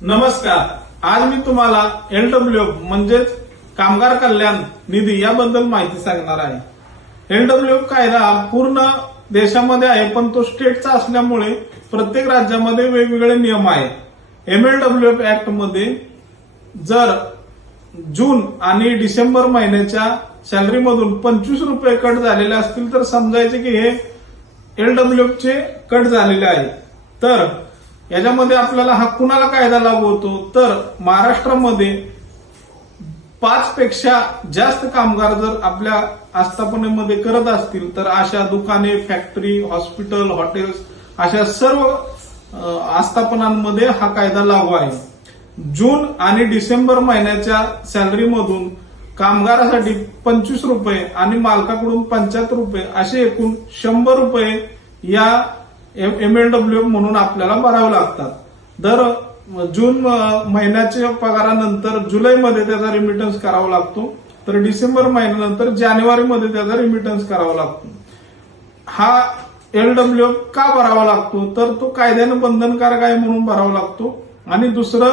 नमस्कार. आज मी तुम्हाला एलडब्ल्यू म्हणजेच कामगार कल्याण निधी याबद्दल माहिती सांगणार आहे. एलडब्ल्यू कायदा पूर्ण देशामध्ये आहे पण तो स्टेटचा असल्यामुळे प्रत्येक राज्यामध्ये वेगवेगळे नियम आहेत. एमएलडब्ल्यू ऍक्टमध्ये जर जून आणि डिसेंबर महिन्याच्या सॅलरीमधून पंचवीस रुपये कट झालेले असतील तर समजायचे की हे एलडब्ल्यू चे कट झालेले आहे. तर याच्यामध्ये आपल्याला हा कुणाला कायदा लागू होतो? तर महाराष्ट्रामध्ये पाच पेक्षा जास्त कामगार जर आपल्या आस्थापनेमध्ये करत असतील तर अशा दुकाने फॅक्टरी हॉस्पिटल हॉटेल्स अशा सर्व आस्थापनांमध्ये हा कायदा लागू आहे. जून आणि डिसेंबर महिन्याच्या सॅलरीमधून कामगारासाठी पंचवीस रुपये आणि मालकाकडून पंच्याहत्तर रुपये असे एकूण शंभर रुपये या एमएलडब्ल्यू म्हणून आपल्याला भरावे लागतात. दर जून महिन्याच्या पगारानंतर जुलैमध्ये त्याचा रिमिटन्स करावा लागतो. तर डिसेंबर महिन्यानंतर जानेवारीमध्ये त्याचा रिमिटन्स करावा लागतो. हा एलडब्ल्यू का भरावा लागतो? तर तो कायद्यानं बंधनकारक आहे म्हणून भरावा लागतो. आणि दुसरं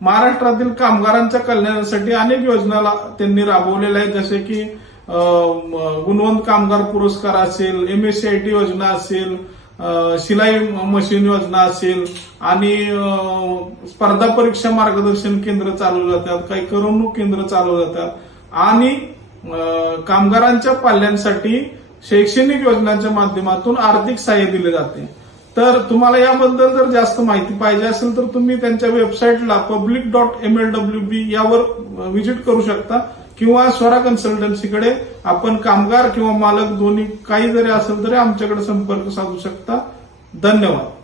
महाराष्ट्रातील कामगारांच्या कल्याणासाठी अनेक योजना ला- त्यांनी राबवलेल्या आहेत. जसे की गुणवंत कामगार पुरस्कार असेल एमएससीआयटी योजना असेल शिलाई मशीन योजना असेल आणि स्पर्धा परीक्षा मार्गदर्शन केंद्र चालू जातात काही करमणूक केंद्र चालू जातात आणि कामगारांच्या पाल्यांसाठी शैक्षणिक योजनांच्या माध्यमातून आर्थिक सहाय्य दिले जाते. तर तुम्हाला याबद्दल जर जास्त माहिती पाहिजे असेल तर तुम्ही त्यांच्या वेबसाईटला public dot M L W B यावर व्हिजिट करू शकता. किंवा स्वरा कन्सल्टन्सीकडे आपण कामगार किंवा मालक दोन्ही काही जरी असेल तरी आमच्याकडे संपर्क साधू शकता. धन्यवाद.